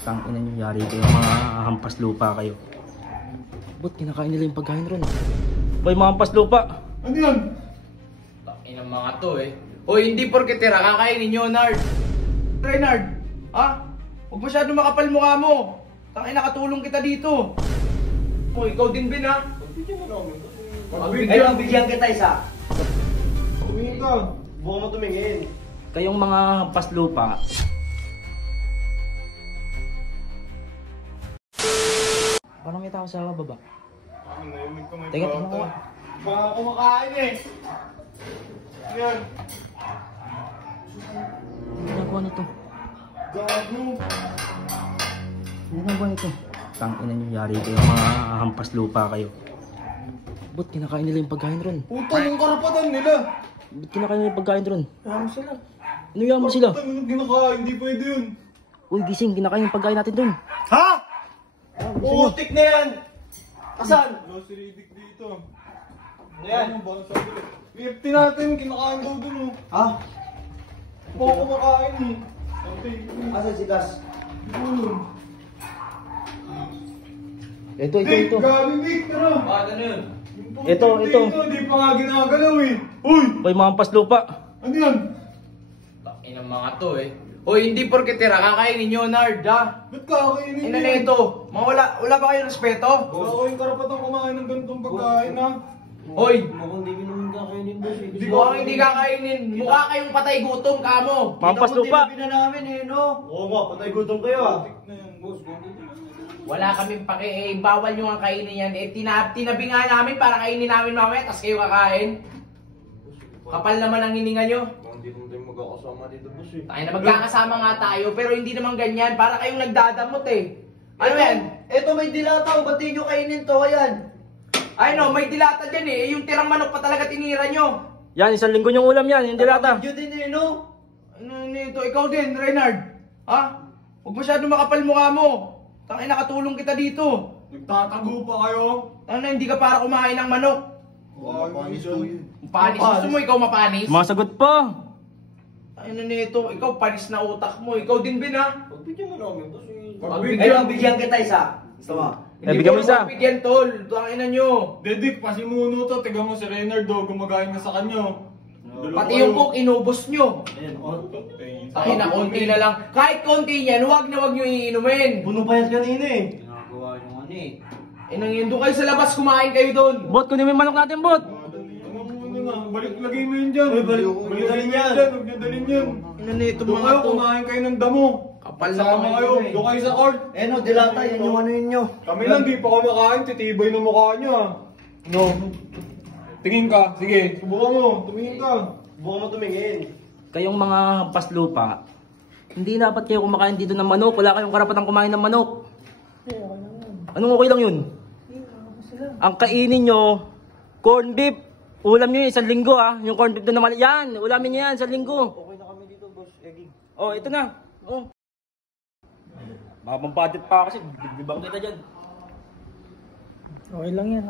Tangina nyo, yari kayo, mga hampas lupa kayo. Ba't kinakain nila yung pagkain ron? Bay, mga hampas lupa! Ano yan? Tangina mga to eh. Hoy, hindi porke tira kakainin nyo, Nard. Renard, ha? Huwag masyado makapal mukha mo. Tangina, katulong kita dito. Oh, ikaw din, Ben, ha? Ayun, bigyan kita isa. Tumingin ka. Buka mo tumingin. Kayong mga hampas lupa, parang may tao sa baba. Nainig ko may Teka, bata. tingnan ko. Baka kumakain eh. Yan. Ano ginagawa nito? Gago. Ano ginagawa nito? Tangina nyo, yari kayo, mga hampas lupa kayo. Ba't kinakain nila yung pagkain ron? Puta, yung karapatan nila. Ba't kinakain nila yung pagkain ron? Yaman sila. Ano yaman sila? Karapatan yung kinakain, hindi pwede yun. Uy, gising, kinakain yung pagkain natin dun. Ha? Putik na yan! Asan? Wala si Riddick dito. Ano yan? Ano ba? Sabi ko. VFT natin, kinakain daw dun oh. Ha? Baka kumakain eh. Sabi. Asan si Gas? Ito. Dick, gabi Dick, tara. Bakit ano yun? Ito. Di pa nga ginagalaw eh. Uy! Bay, mga hampas lupa. Ano yan? Tangina mga to eh. Hoy, hindi porke tira kakainin nyo, Nard, ha? Ba't kakainin Ina na ito. Wala ba kayong respeto? Wala ko yung karapatang kumain ng ganitong pagkain ha. Hoy, Mukhang di naman kakainin boss eh. mukhang hindi kakainin. Mukha kayong patay gutom, kamo. Mga hampas lupa. Tinabi na namin eh, no? Oo nga, patay gutom kayo ah. Na yan, boss. Wala kaming paki, bawal nyo nga kainin yan. Tinabi nga namin para kainin namin mamaya, tas kayo kakain. Kapal naman ang hininga nyo. Hindi naman tayo magkakasama dito boss eh. Tayo na magkakasama nga tayo, pero hindi naman ganyan. Para kayong nagdadamot eh. Ano yan? Eto may dilata o ba't di nyo kainin to? Ayan. Ay no, may dilata dyan eh. Yung tirang manok pa talaga tinira nyo. Yan, isang linggo yung ulam yan, hindi lata. Video din eh, no? Ano nito? Ikaw din, Renard. Ha? Huwag masyado makapal mukha mo. Tangina, nakatulong kita dito. Nagtatago pa kayo? Tangina, hindi ka para kumain ng manok. Panis ko yun. Panis. Gusto mo ikaw mapanis? Sumasagot pa. Ano nito? Ikaw panis na utak mo. Ikaw din, Ben, ha? Pagbigyan mo namin boss eh. Pagbigyan. Ayun, bigyan kita isa. Gusto mo? Bigyan mo isa. Bigyan, tol. Tangina nyo. Dedik, pasimuno to. Tiga mo si Reynard do. Gumagaya na sa kanya. Pati yung cook, inubos nyo. Ayan, oh. Tangina, konti na lang. Kahit konti yan, huwag nyo iinumin. Puno pa yan kanina eh. Ginagawa nyo ano eh. Inang yun, doon kayo sa labas, kumain kayo doon. Bot, kunin mo yung manok natin, bot. Balik lagay mo yun dyan. Uy, balik dalhin yan. Huwag nyo dalhin yan. Ano nito Doon mga kayo, to? kumain kayo ng damo. Kapal na Sama kamay kayo. nyo eh. Doon kayo sa court. Eh no, dilata, yan yung ano yun nyo. Kami lang, di pa kumakain. Titibay ng mukha nyo ah. No. Tingin ka. Sige, subukan mo. Tumingin ka. Buka mo tumingin. Kayong mga hampas lupa, hindi dapat kayo kumakain dito ng manok. Wala kayong karapatang kumain ng manok. Anong okay lang yun? Ang kainin nyo, corn beef. Ulam nyo yun, isang linggo ah. Yung corn beef doon naman. Yan, ulamin nyo yan, isang linggo. Okay na kami dito, boss Eggy. Oh, ito na. Oh. Baka pampatit pa kasi. Bibang kita dyan. Okay lang yan.